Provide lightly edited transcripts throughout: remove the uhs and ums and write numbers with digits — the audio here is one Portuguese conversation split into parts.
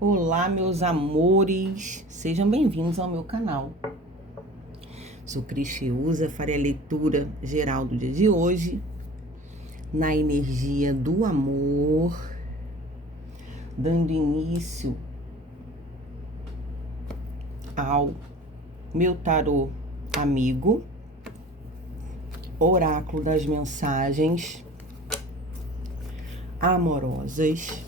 Olá, meus amores, sejam bem-vindos ao meu canal. Sou Cristiusa, farei a leitura geral do dia de hoje, na energia do amor, dando início ao meu tarô amigo, oráculo das mensagens amorosas.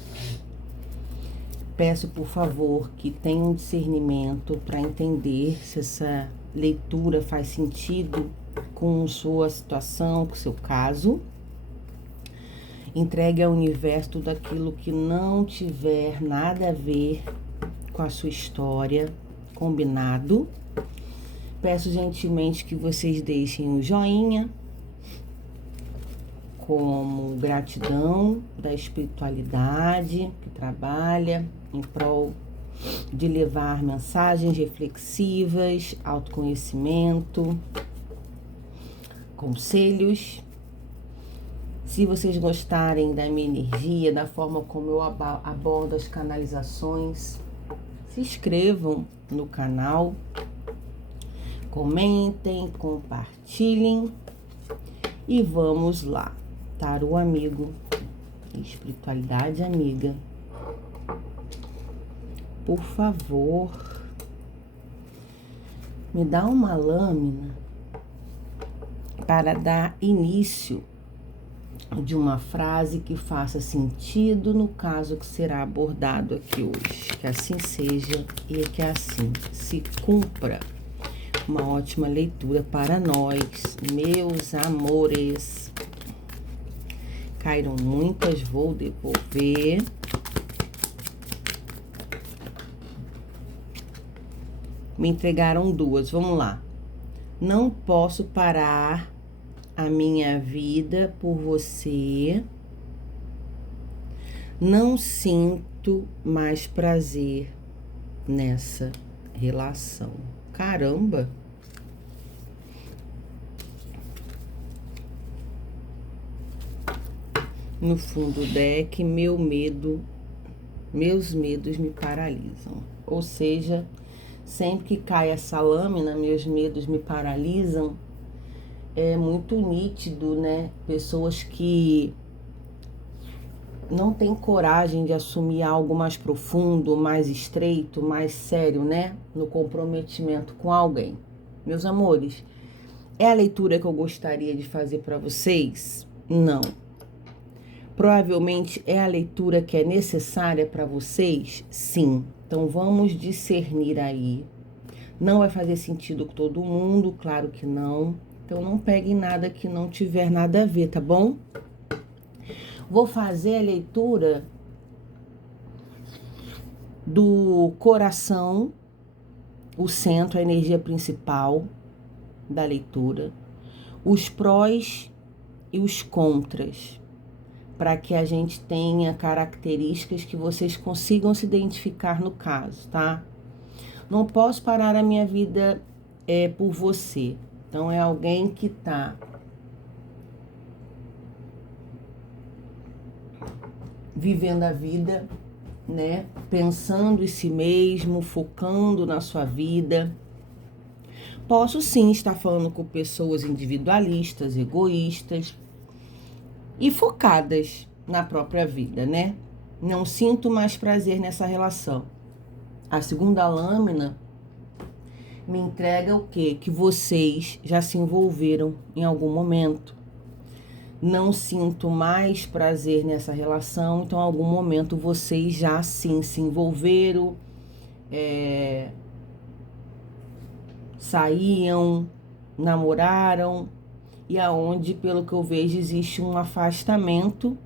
Peço, por favor, que tenham discernimento para entender se essa leitura faz sentido com sua situação, com seu caso. Entregue ao universo tudo aquilo que não tiver nada a ver com a sua história, combinado? Peço gentilmente que vocês deixem um joinha, como gratidão da espiritualidade que trabalha em prol de levar mensagens reflexivas, autoconhecimento, conselhos. Se vocês gostarem da minha energia, da forma como eu abordo as canalizações, se inscrevam no canal, comentem, compartilhem e vamos lá. Tarô amigo, espiritualidade amiga, por favor, me dá uma lâmina para dar início de uma frase que faça sentido no caso que será abordado aqui hoje. Que assim seja e que assim se cumpra. Uma ótima leitura para nós, meus amores. Caíram muitas, vou devolver. Me entregaram duas, vamos lá. Não posso parar a minha vida por você. Não sinto mais prazer nessa relação. Caramba! No fundo do deck, meus medos me paralisam. Ou seja, sempre que cai essa lâmina, meus medos me paralisam. É muito nítido, né? Pessoas que não têm coragem de assumir algo mais profundo, mais estreito, mais sério, né? No comprometimento com alguém. Meus amores, é a leitura que eu gostaria de fazer para vocês? Não. Provavelmente é a leitura que é necessária para vocês? Sim. Então vamos discernir aí. Não vai fazer sentido com todo mundo, claro que não. Então não peguem nada que não tiver nada a ver, tá bom? Vou fazer a leitura do coração, o centro, a energia principal da leitura, os prós e os contras, para que a gente tenha características que vocês consigam se identificar no caso, tá? Não posso parar a minha vida por você. Então, é alguém que tá vivendo a vida, né? Pensando em si mesmo, focando na sua vida. Posso sim estar falando com pessoas individualistas, egoístas e focadas na própria vida, né? Não sinto mais prazer nessa relação. A segunda lâmina me entrega o quê? Que vocês já se envolveram em algum momento. Não sinto mais prazer nessa relação, então em algum momento vocês já sim se envolveram, saíam, namoraram, e aonde, pelo que eu vejo, existe um afastamento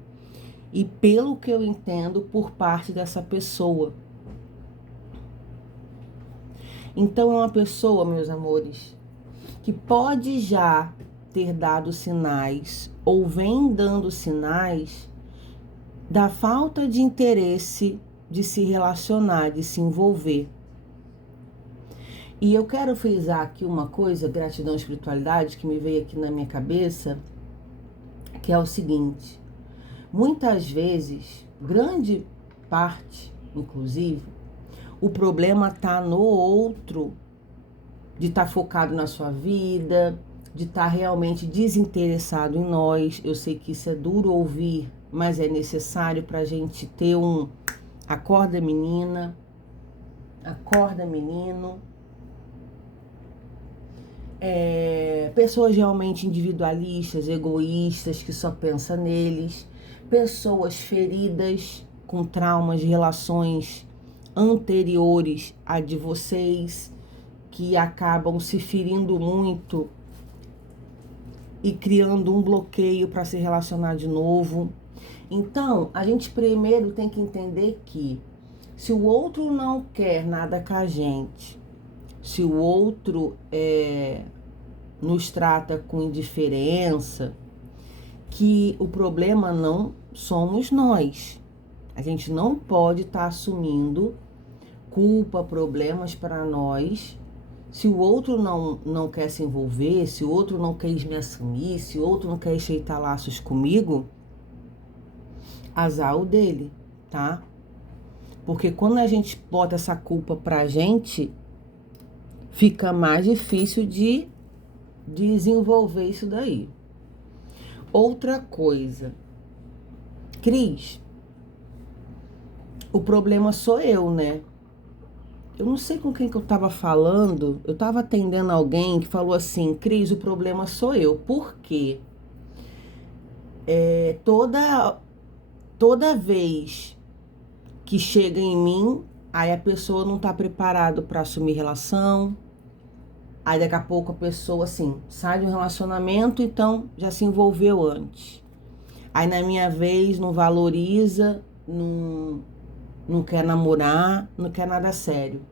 e pelo que eu entendo, por parte dessa pessoa. Então é uma pessoa, meus amores, que pode já ter dado sinais ou vem dando sinais da falta de interesse de se relacionar, de se envolver. E eu quero frisar aqui uma coisa, gratidão e espiritualidade, que me veio aqui na minha cabeça, que é o seguinte: muitas vezes, grande parte inclusive, o problema tá no outro, de estar focado na sua vida, de estar realmente desinteressado em nós. Eu sei que isso é duro ouvir, mas é necessário para a gente ter um acorda menina, acorda menino. Pessoas realmente individualistas, egoístas, que só pensam neles, pessoas feridas com traumas de relações anteriores a de vocês, que acabam se ferindo muito e criando um bloqueio para se relacionar de novo. Então, a gente primeiro tem que entender que se o outro não quer nada com a gente, se o outro nos trata com indiferença, que o problema não somos nós. A gente não pode estar assumindo culpa, problemas para nós. Se o outro não quer se envolver, se o outro não quer me assumir, se o outro não quer estreitar laços comigo, azar o dele, tá? Porque quando a gente bota essa culpa pra gente, fica mais difícil de desenvolver isso daí. Outra coisa, Cris, o problema sou eu, né? Eu não sei com quem que eu tava falando, eu tava atendendo alguém que falou assim, Cris, o problema sou eu. Por quê? Toda vez que chega em mim, aí a pessoa não tá preparada para assumir relação, aí daqui a pouco a pessoa assim, sai de um relacionamento, então já se envolveu antes. Aí na minha vez não valoriza, não quer namorar, não quer nada sério.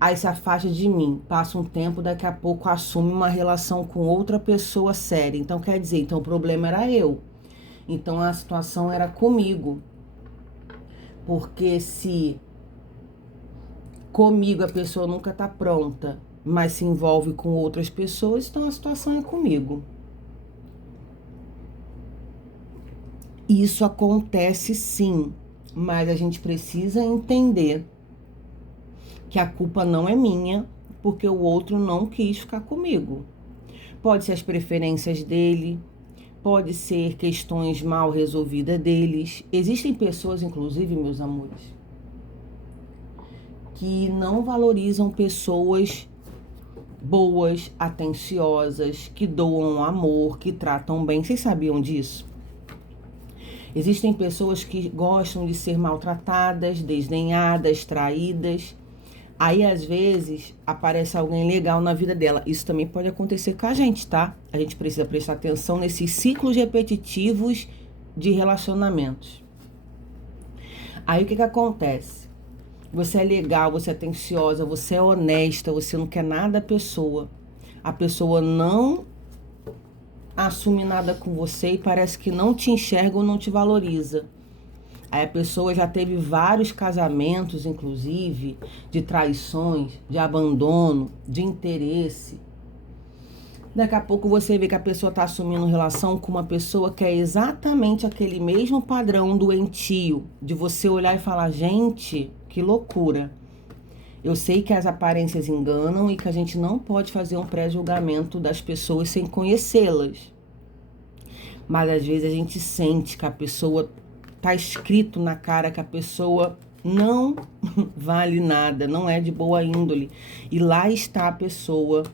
Aí se afasta de mim, passa um tempo, daqui a pouco assume uma relação com outra pessoa séria. Então quer dizer, então o problema era eu. Então a situação era comigo. Porque se comigo a pessoa nunca tá pronta, mas se envolve com outras pessoas, então a situação é comigo. Isso acontece sim, mas a gente precisa entender que a culpa não é minha, porque o outro não quis ficar comigo. Pode ser as preferências dele, pode ser questões mal resolvidas deles. Existem pessoas, inclusive, meus amores, que não valorizam pessoas boas, atenciosas, que doam amor, que tratam bem. Vocês sabiam disso? Existem pessoas que gostam de ser maltratadas, desdenhadas, traídas. Aí, às vezes, aparece alguém legal na vida dela. Isso também pode acontecer com a gente, tá? A gente precisa prestar atenção nesses ciclos repetitivos de relacionamentos. Aí, o que acontece? Você é legal, você é atenciosa, você é honesta, você não quer nada da pessoa. A pessoa não assume nada com você e parece que não te enxerga ou não te valoriza. Aí a pessoa já teve vários casamentos, inclusive, de traições, de abandono, de interesse. Daqui a pouco você vê que a pessoa está assumindo relação com uma pessoa que é exatamente aquele mesmo padrão doentio, de você olhar e falar, gente, que loucura. Eu sei que as aparências enganam e que a gente não pode fazer um pré-julgamento das pessoas sem conhecê-las. Mas às vezes a gente sente que a pessoa, tá escrito na cara que a pessoa não vale nada, não é de boa índole. E lá está a pessoa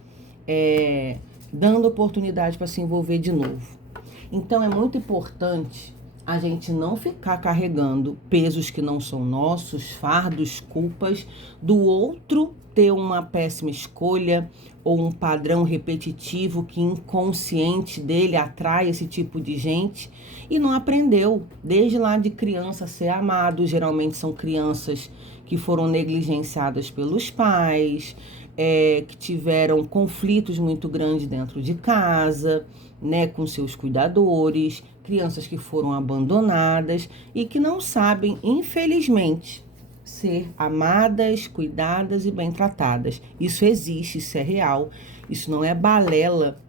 dando oportunidade para se envolver de novo. Então é muito importante a gente não ficar carregando pesos que não são nossos, fardos, culpas do outro ter uma péssima escolha ou um padrão repetitivo que inconsciente dele atrai esse tipo de gente e não aprendeu desde lá de criança a ser amado. Geralmente são crianças que foram negligenciadas pelos pais, que tiveram conflitos muito grandes dentro de casa, né, com seus cuidadores, crianças que foram abandonadas e que não sabem, infelizmente, ser amadas, cuidadas e bem tratadas. Isso existe, isso é real, isso não é balela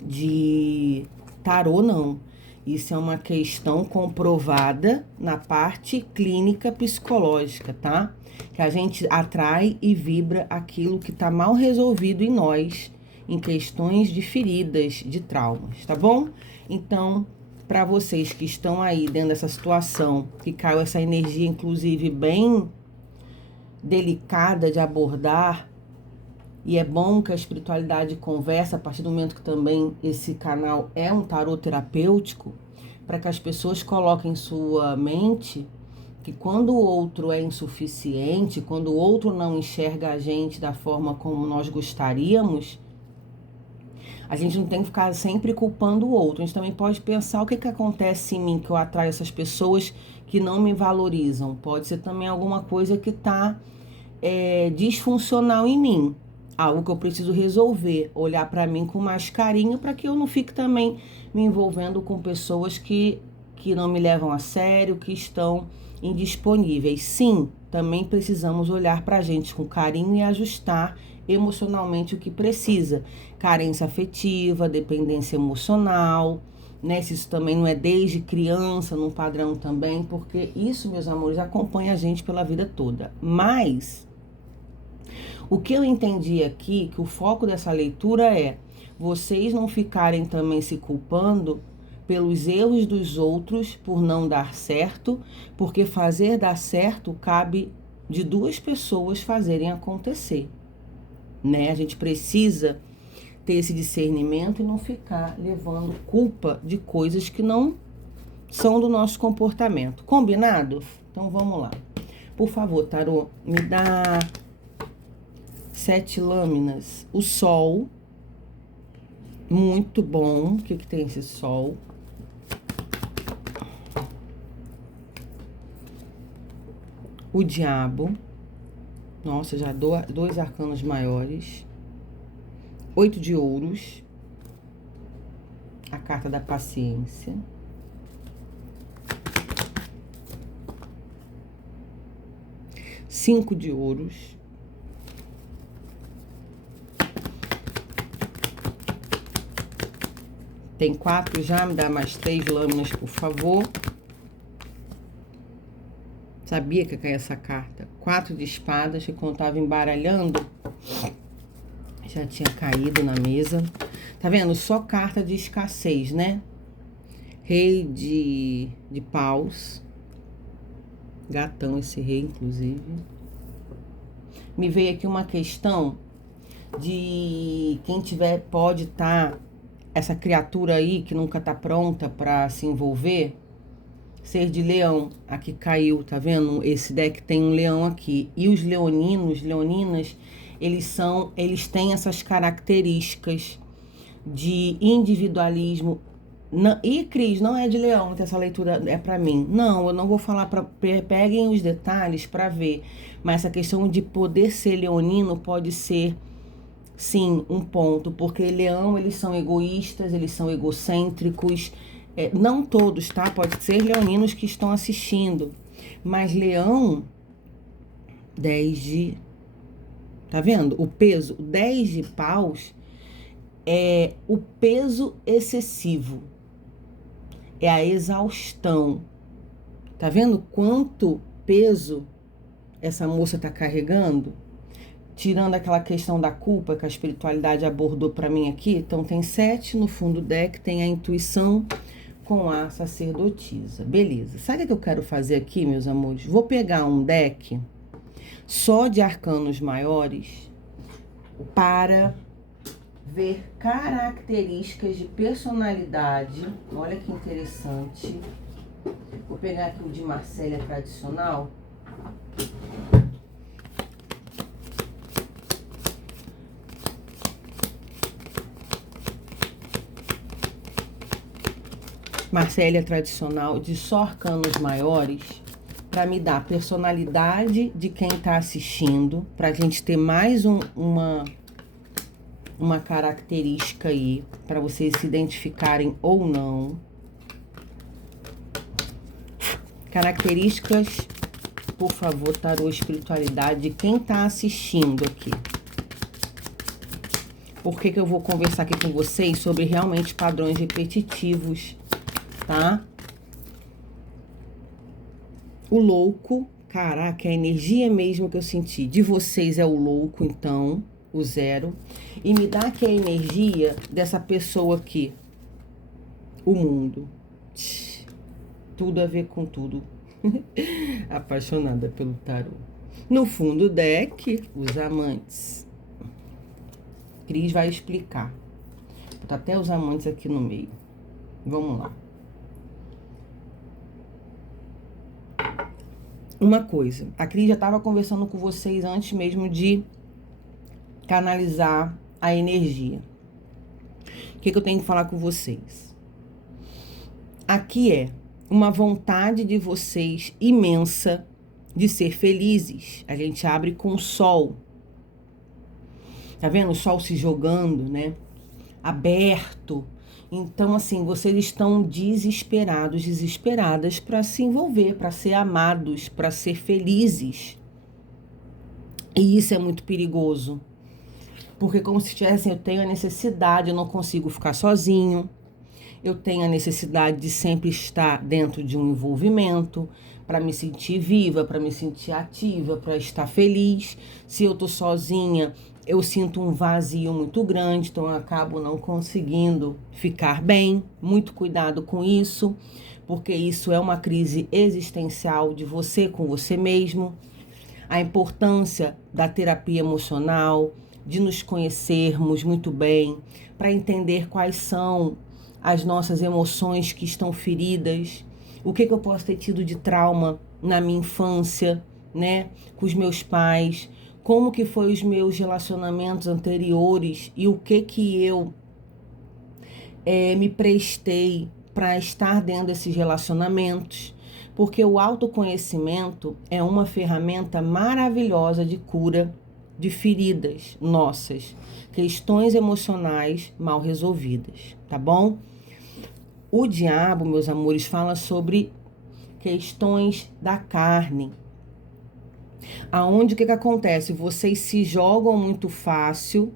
de tarô, não. Isso é uma questão comprovada na parte clínica psicológica, tá? Que a gente atrai e vibra aquilo que tá mal resolvido em nós, em questões de feridas, de traumas, tá bom? Então, para vocês que estão aí dentro dessa situação, que caiu essa energia, inclusive, bem delicada de abordar, e é bom que a espiritualidade conversa a partir do momento que também esse canal é um tarô terapêutico, para que as pessoas coloquem em sua mente que quando o outro é insuficiente, quando o outro não enxerga a gente da forma como nós gostaríamos, a gente não tem que ficar sempre culpando o outro. A gente também pode pensar o que acontece em mim, que eu atraio essas pessoas que não me valorizam. Pode ser também alguma coisa que está disfuncional em mim. Algo que eu preciso resolver, olhar para mim com mais carinho, para que eu não fique também me envolvendo com pessoas que não me levam a sério, que estão indisponíveis. Sim, também precisamos olhar para a gente com carinho e ajustar emocionalmente o que precisa. Carência afetiva, dependência emocional, né? Se isso também não é desde criança, num padrão também, porque isso, meus amores, acompanha a gente pela vida toda. Mas o que eu entendi aqui, que o foco dessa leitura é vocês não ficarem também se culpando pelos erros dos outros por não dar certo, porque fazer dar certo cabe de duas pessoas fazerem acontecer, né? A gente precisa ter esse discernimento e não ficar levando culpa de coisas que não são do nosso comportamento. Combinado? Então vamos lá. Por favor, tarô, me dá 7 lâminas. O sol. Muito bom. O que tem esse sol? O diabo. Nossa, já dois arcanos maiores. 8 de ouros. A carta da paciência. Cinco de ouros. Tem 4 já, me dá mais 3 lâminas, por favor. Sabia que ia cair essa carta. 4 de espadas, que quando eu tava embaralhando, já tinha caído na mesa. Tá vendo? Só carta de escassez, né? Rei de paus. Gatão esse rei, inclusive. Me veio aqui uma questão de quem tiver, pode estar... essa criatura aí que nunca tá pronta pra se envolver, ser de leão. Aqui caiu, tá vendo? Esse deck tem um leão aqui. E os leoninas, eles têm essas características de individualismo. E Cris, não é de leão, então essa leitura é pra mim. Não, eu não vou falar, peguem os detalhes pra ver. Mas essa questão de poder ser leonino pode ser... sim, um ponto, porque leão, eles são egoístas, eles são egocêntricos, não todos, tá? Pode ser leoninos que estão assistindo, mas leão, 10 de... tá vendo? O peso, 10 de paus é o peso excessivo, é a exaustão. Tá vendo quanto peso essa moça tá carregando? Tirando aquela questão da culpa que a espiritualidade abordou para mim aqui. Então, tem 7 no fundo do deck, tem a intuição com a sacerdotisa. Beleza. Sabe o que eu quero fazer aqui, meus amores? Vou pegar um deck só de arcanos maiores para ver características de personalidade. Olha que interessante. Vou pegar aqui o de Marcélia tradicional. Marcélia tradicional de só arcanos maiores, para me dar a personalidade de quem está assistindo, para a gente ter mais uma característica aí, para vocês se identificarem ou não. Características, por favor, tarô espiritualidade, de quem está assistindo aqui. Por que eu vou conversar aqui com vocês sobre realmente padrões repetitivos tá? O louco, caraca, a energia mesmo que eu senti de vocês é o louco, então, o 0. E me dá aqui a energia dessa pessoa aqui, o mundo. Tudo a ver com tudo. Apaixonada pelo tarô. No fundo do deck, os amantes. Cris vai explicar. Tá até os amantes aqui no meio. Vamos lá. Uma coisa, a Cris já estava conversando com vocês antes mesmo de canalizar a energia. O que eu tenho que falar com vocês? Aqui é uma vontade de vocês imensa de ser felizes. A gente abre com o sol. Tá vendo? O sol se jogando, né? Aberto. Então, assim, vocês estão desesperados, desesperadas para se envolver, para ser amados, para ser felizes. E isso é muito perigoso. Porque como se tivesse, eu tenho a necessidade, eu não consigo ficar sozinho. Eu tenho a necessidade de sempre estar dentro de um envolvimento, para me sentir viva, para me sentir ativa, para estar feliz. Se eu tô sozinha, eu sinto um vazio muito grande, então eu acabo não conseguindo ficar bem. Muito cuidado com isso, porque isso é uma crise existencial de você com você mesmo. A importância da terapia emocional, de nos conhecermos muito bem, para entender quais são as nossas emoções que estão feridas, o que eu posso ter tido de trauma na minha infância, né, com os meus pais, como que foi os meus relacionamentos anteriores e o que eu me prestei para estar dentro desses relacionamentos, porque o autoconhecimento é uma ferramenta maravilhosa de cura de feridas nossas, questões emocionais mal resolvidas, tá bom? O diabo, meus amores, fala sobre questões da carne, aonde o que acontece? Vocês se jogam muito fácil.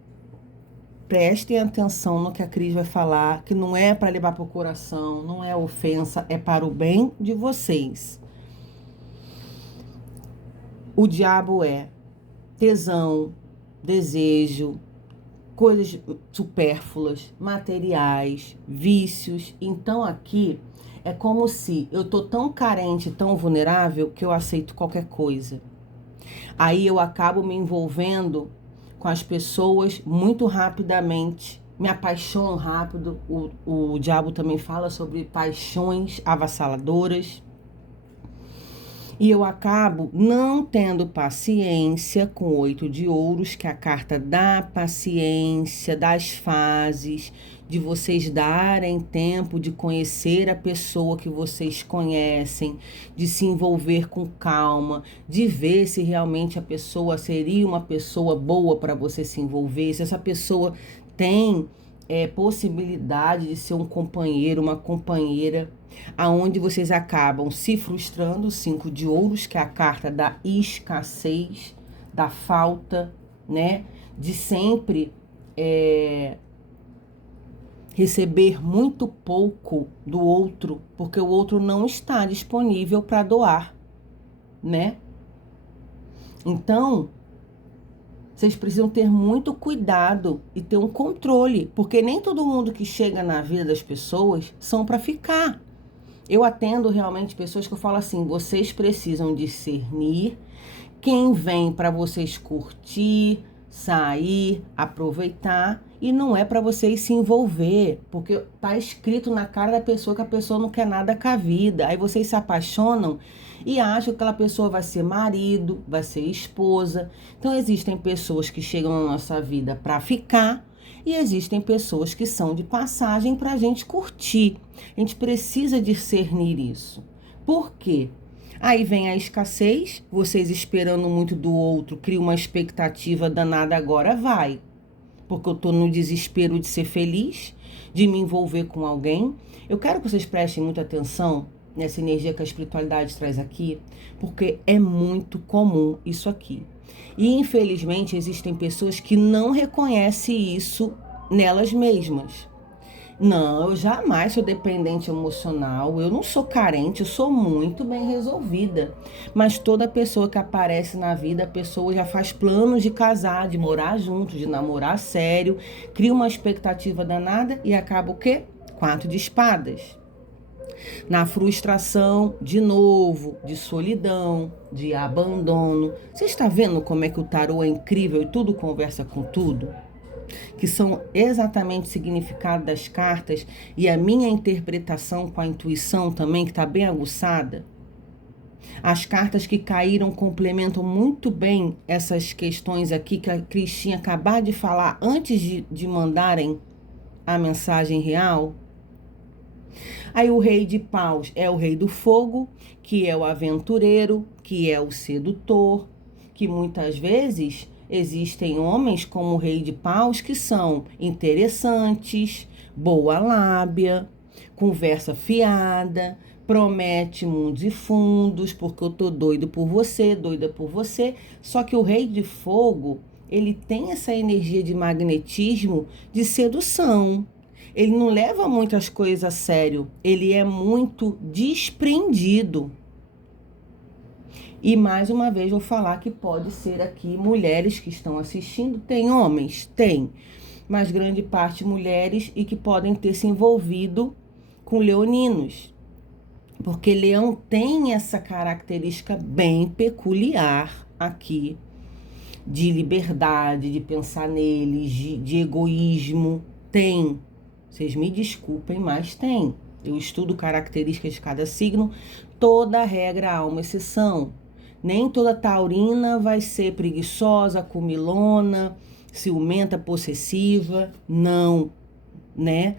Prestem atenção no que a Cris vai falar, que não é para levar para o coração, não é ofensa, é para o bem de vocês. O diabo é tesão, desejo, coisas supérfluas, materiais, vícios. Então aqui é como se eu tô tão carente, tão vulnerável, que eu aceito qualquer coisa. Aí eu acabo me envolvendo com as pessoas muito rapidamente, me apaixono rápido. O diabo também fala sobre paixões avassaladoras. E eu acabo não tendo paciência com o 8 de ouros, que é a carta da paciência, das fases, de vocês darem tempo de conhecer a pessoa que vocês conhecem, de se envolver com calma, de ver se realmente a pessoa seria uma pessoa boa para você se envolver, se essa pessoa tem possibilidade de ser um companheiro, uma companheira, aonde vocês acabam se frustrando. O 5 de ouros, que é a carta da escassez, da falta, né? De sempre receber muito pouco do outro, porque o outro não está disponível para doar, né? Então, vocês precisam ter muito cuidado e ter um controle, porque nem todo mundo que chega na vida das pessoas são para ficar. Eu atendo realmente pessoas que eu falo assim, vocês precisam discernir quem vem para vocês curtir, sair, aproveitar, e não é para vocês se envolver, porque tá escrito na cara da pessoa que a pessoa não quer nada com a vida. Aí vocês se apaixonam e acham que aquela pessoa vai ser marido, vai ser esposa. Então existem pessoas que chegam na nossa vida para ficar e existem pessoas que são de passagem para a gente curtir. A gente precisa discernir isso. Por quê? Aí vem a escassez, vocês esperando muito do outro, cria uma expectativa danada, agora vai. Porque eu tô no desespero de ser feliz, de me envolver com alguém. Eu quero que vocês prestem muita atenção nessa energia que a espiritualidade traz aqui, porque é muito comum isso aqui. E infelizmente existem pessoas que não reconhecem isso nelas mesmas. Não, eu jamais sou dependente emocional, eu não sou carente, eu sou muito bem resolvida. Mas toda pessoa que aparece na vida, a pessoa já faz planos de casar, de morar junto, de namorar sério, cria uma expectativa danada e acaba o quê? 4 de espadas. Na frustração, de novo, de solidão, de abandono. Você está vendo como é que o tarô é incrível e tudo conversa com tudo? Que são exatamente o significado das cartas e a minha interpretação com a intuição também, que está bem aguçada. As cartas que caíram complementam muito bem essas questões aqui que a Cristina acabar de falar antes de mandarem a mensagem real. Aí o rei de paus é o rei do fogo, que é o aventureiro, que é o sedutor, que muitas vezes existem homens como o rei de paus que são interessantes, boa lábia, conversa fiada, promete mundos e fundos, porque eu tô doido por você, doida por você. Só que o rei de fogo, ele tem essa energia de magnetismo, de sedução. Ele não leva muitas coisas a sério, ele é muito desprendido. E mais uma vez vou falar que pode ser aqui mulheres que estão assistindo, tem homens? Tem, mas grande parte mulheres e que podem ter se envolvido com leoninos. Porque leão tem essa característica bem peculiar aqui, de liberdade, de pensar neles, de egoísmo, tem. Vocês me desculpem, mas tem. Eu estudo características de cada signo, toda regra há uma exceção. Nem toda taurina vai ser preguiçosa, comilona, ciumenta, possessiva, não, né?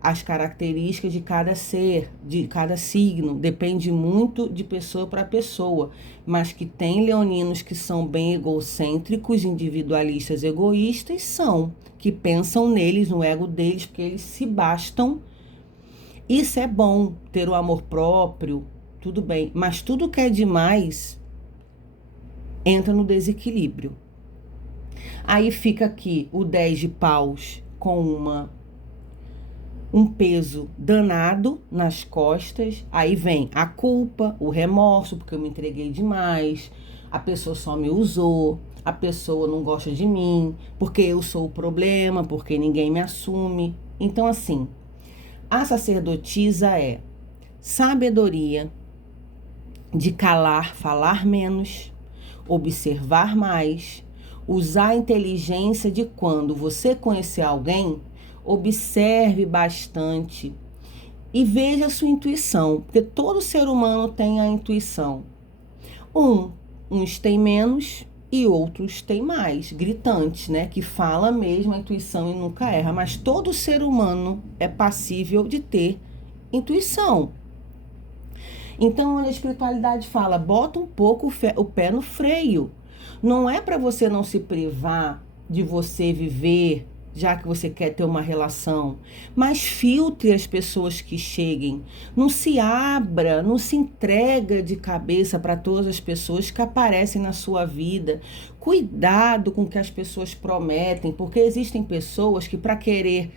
As características de cada ser, de cada signo, depende muito de pessoa para pessoa, mas que tem leoninos que são bem egocêntricos, individualistas, egoístas, são, que pensam neles, no ego deles, porque eles se bastam. Isso é bom, ter o amor próprio, tudo bem, mas tudo que é demais entra no desequilíbrio. Aí fica aqui o 10 de paus com um peso danado nas costas, aí vem a culpa, o remorso, porque eu me entreguei demais, a pessoa só me usou, a pessoa não gosta de mim, porque eu sou o problema, porque ninguém me assume. Então, assim, a sacerdotisa é sabedoria de calar, falar menos, observar mais, usar a inteligência de quando você conhecer alguém, observe bastante e veja a sua intuição, porque todo ser humano tem a intuição. Uns têm menos e outros têm mais, gritantes, né? Que fala mesmo a intuição e nunca erra, mas todo ser humano é passível de ter intuição. Então, a espiritualidade fala, bota um pouco o pé no freio. Não é para você não se privar de você viver, já que você quer ter uma relação, mas filtre as pessoas que cheguem. Não se abra, não se entrega de cabeça para todas as pessoas que aparecem na sua vida. Cuidado com o que as pessoas prometem, porque existem pessoas que para querer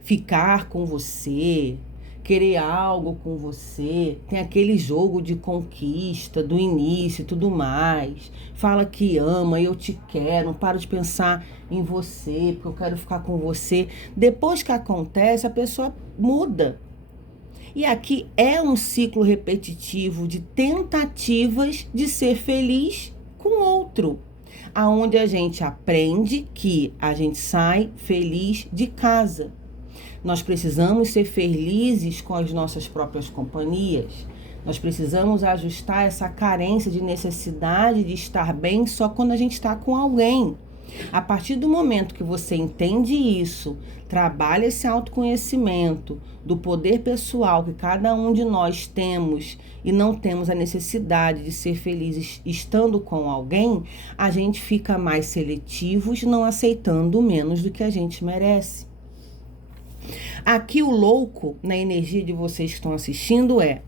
ficar com você, querer algo com você, tem aquele jogo de conquista do início e tudo mais, fala que ama, eu te quero, não paro de pensar em você, porque eu quero ficar com você. Depois que acontece, a pessoa muda. E aqui é um ciclo repetitivo de tentativas de ser feliz com outro, aonde a gente aprende que a gente sai feliz de casa. Nós precisamos ser felizes com as nossas próprias companhias. Nós precisamos ajustar essa carência de necessidade de estar bem só quando a gente está com alguém. A partir do momento que você entende isso, trabalha esse autoconhecimento do poder pessoal que cada um de nós temos e não temos a necessidade de ser felizes estando com alguém, a gente fica mais seletivos, não aceitando menos do que a gente merece. Aqui o louco, na energia de vocês que estão assistindo, é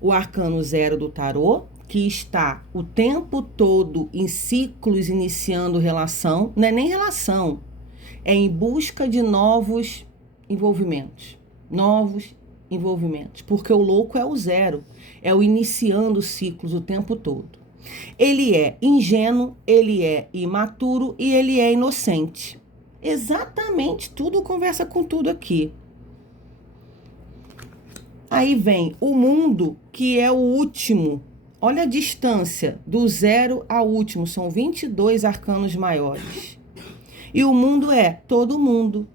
o arcano 0 do tarô, que está o tempo todo em ciclos iniciando relação, não é nem relação, é em busca de novos envolvimentos. Porque o louco é o zero, é o iniciando ciclos o tempo todo. Ele é ingênuo, ele é imaturo e ele é inocente. Exatamente, tudo conversa com tudo aqui. Aí vem o mundo, que é o último. Olha a distância do zero ao último, são 22 arcanos maiores. E o mundo é todo mundo.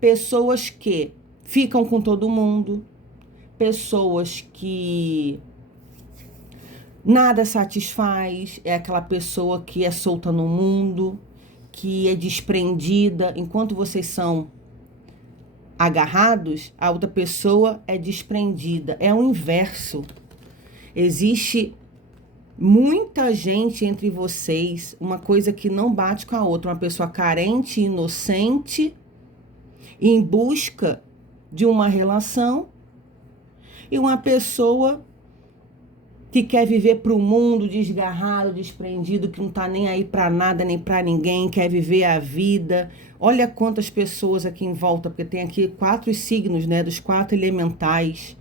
Pessoas que ficam com todo mundo, pessoas que nada satisfaz, é aquela pessoa que é solta no mundo, que é desprendida. Enquanto vocês são agarrados, a outra pessoa é desprendida. É o inverso. Existe muita gente entre vocês, uma coisa que não bate com a outra, uma pessoa carente, inocente, em busca de uma relação, e uma pessoa que quer viver para o mundo desgarrado, desprendido, que não tá nem aí para nada, nem para ninguém, quer viver a vida. Olha quantas pessoas aqui em volta, porque tem aqui 4 signos, né, dos 4 elementais.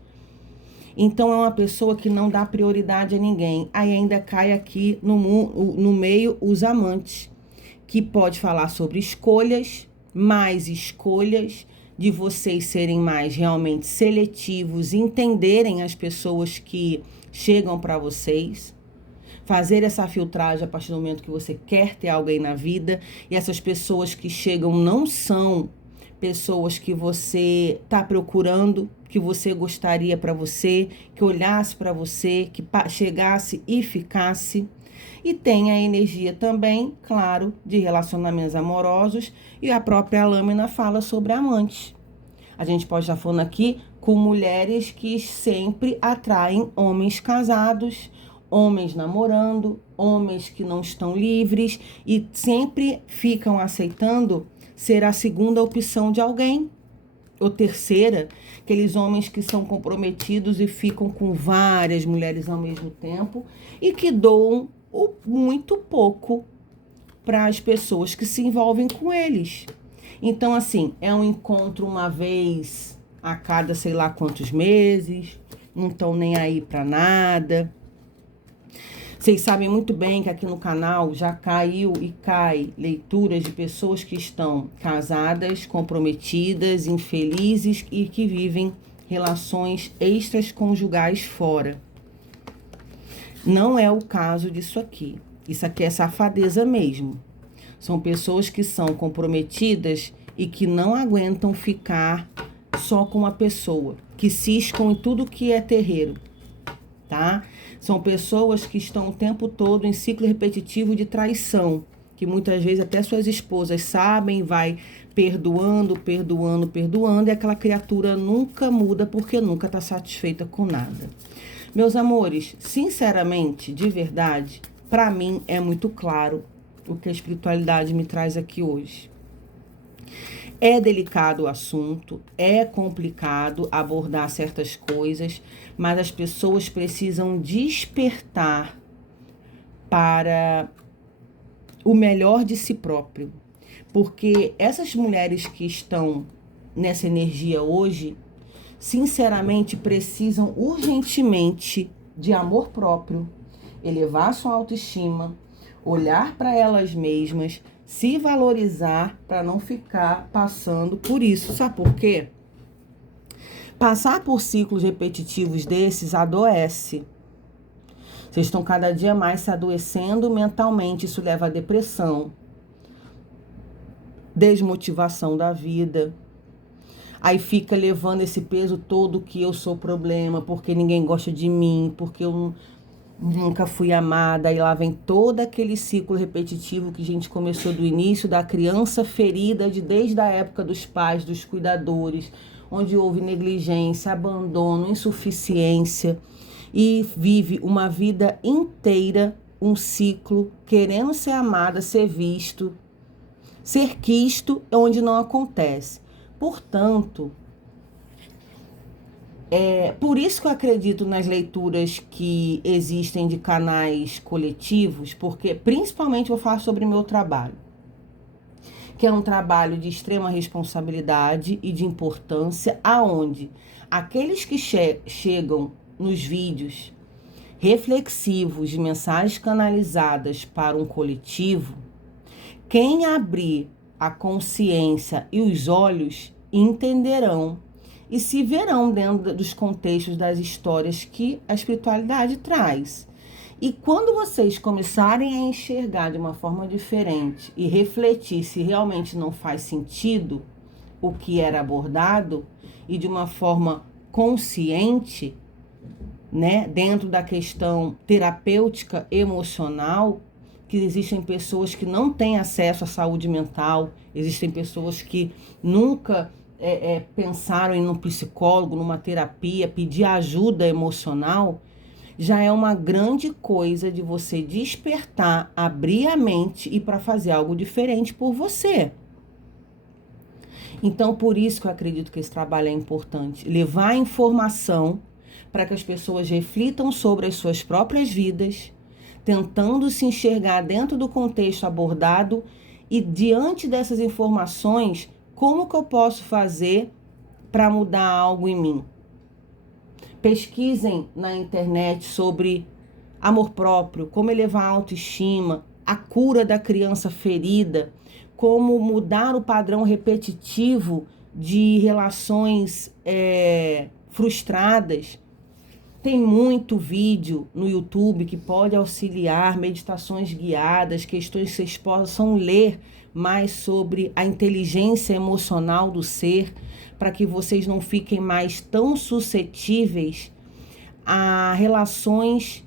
Então, é uma pessoa que não dá prioridade a ninguém. Aí ainda cai aqui no meio os amantes, que pode falar sobre escolhas, mais escolhas, de vocês serem mais realmente seletivos, entenderem as pessoas que chegam para vocês, fazer essa filtragem a partir do momento que você quer ter alguém na vida, e essas pessoas que chegam não são pessoas que você está procurando, que você gostaria para você, que olhasse para você, que chegasse e ficasse. E tem a energia também, claro, de relacionamentos amorosos, e a própria lâmina fala sobre amantes. A gente pode estar falando aqui com mulheres que sempre atraem homens casados, homens namorando, homens que não estão livres e sempre ficam aceitando ser a segunda opção de alguém, ou terceira, aqueles homens que são comprometidos e ficam com várias mulheres ao mesmo tempo e que doam muito pouco para as pessoas que se envolvem com eles. Então, assim, é um encontro uma vez a cada sei lá quantos meses, não estão nem aí para nada. Vocês sabem muito bem que aqui no canal já caiu e cai leituras de pessoas que estão casadas, comprometidas, infelizes e que vivem relações extraconjugais fora. Não é o caso disso aqui. Isso aqui é safadeza mesmo. São pessoas que são comprometidas e que não aguentam ficar só com uma pessoa, que ciscam em tudo que é terreiro, tá? São pessoas que estão o tempo todo em ciclo repetitivo de traição, que muitas vezes até suas esposas sabem, vai perdoando, e aquela criatura nunca muda porque nunca está satisfeita com nada. Meus amores, sinceramente, de verdade, para mim é muito claro o que a espiritualidade me traz aqui hoje. É delicado o assunto, é complicado abordar certas coisas, mas as pessoas precisam despertar para o melhor de si próprio. Porque essas mulheres que estão nessa energia hoje, sinceramente, precisam urgentemente de amor próprio, elevar sua autoestima, olhar para elas mesmas, se valorizar para não ficar passando por isso. Sabe por quê? Passar por ciclos repetitivos desses adoece. Vocês estão cada dia mais se adoecendo mentalmente, isso leva à depressão, desmotivação da vida. Aí fica levando esse peso todo que eu sou problema, porque ninguém gosta de mim, porque eu nunca fui amada. E lá vem todo aquele ciclo repetitivo que a gente começou do início, da criança ferida desde a época dos pais, dos cuidadores, onde houve negligência, abandono, insuficiência, e vive uma vida inteira um ciclo querendo ser amada, ser visto, ser quisto, onde não acontece. Portanto, por isso que eu acredito nas leituras que existem de canais coletivos, porque principalmente eu faço sobre o meu trabalho. que é um trabalho de extrema responsabilidade e de importância, aonde aqueles que chegam nos vídeos reflexivos de mensagens canalizadas para um coletivo, quem abrir a consciência e os olhos entenderão e se verão dentro dos contextos das histórias que a espiritualidade traz. E quando vocês começarem a enxergar de uma forma diferente e refletir se realmente não faz sentido o que era abordado e de uma forma consciente, né, dentro da questão terapêutica emocional, que existem pessoas que não têm acesso à saúde mental, existem pessoas que nunca pensaram em um psicólogo, numa terapia, pedir ajuda emocional, já é uma grande coisa de você despertar, abrir a mente e para fazer algo diferente por você. Então, por isso que eu acredito que esse trabalho é importante. Levar a informação para que as pessoas reflitam sobre as suas próprias vidas, tentando se enxergar dentro do contexto abordado e, diante dessas informações, como que eu posso fazer para mudar algo em mim? Pesquisem na internet sobre amor próprio, como elevar a autoestima, a cura da criança ferida, como mudar o padrão repetitivo de relações frustradas. Tem muito vídeo no YouTube que pode auxiliar, meditações guiadas, questões que vocês possam ler mais sobre a inteligência emocional do ser, para que vocês não fiquem mais tão suscetíveis a relações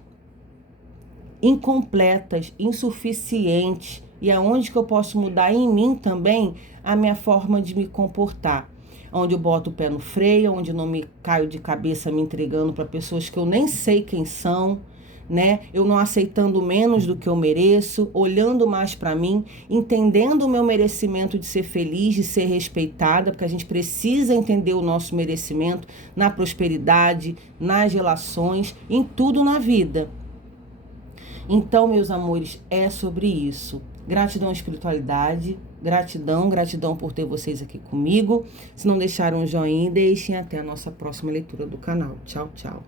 incompletas, insuficientes, e aonde que eu posso mudar em mim também a minha forma de me comportar. Onde eu boto o pé no freio, onde eu não me caio de cabeça me entregando para pessoas que eu nem sei quem são, né? Eu não aceitando menos do que eu mereço, olhando mais para mim, entendendo o meu merecimento de ser feliz, de ser respeitada, porque a gente precisa entender o nosso merecimento na prosperidade, nas relações, em tudo na vida. Então, meus amores, é sobre isso. Gratidão à espiritualidade, gratidão por ter vocês aqui comigo. Se não deixaram um joinha, deixem até a nossa próxima leitura do canal. Tchau, tchau.